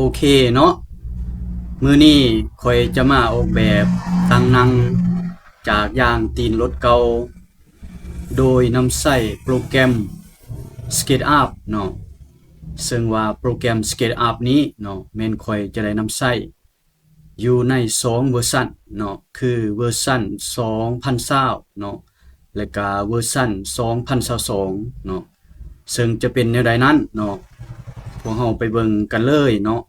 โอเคเนาะมื้อนี้ข้อยจะมาออกแบบตั้งนั่งจากยางตีนรถเก่าโดยนำใช้โปรแกรม SketchUp เนาะซึ่งว่าโปรแกรม SketchUp นี้เนาะแม่นข้อยจะได้นำใช้อยู่ใน2เวอร์ชันเนาะคือเวอร์ชัน2020เนาะและก็เวอร์ชัน2022เนาะซึ่งจะเป็นแนวใดนั้นเนาะพวกเราไปเบิ่งกันเลยเนาะ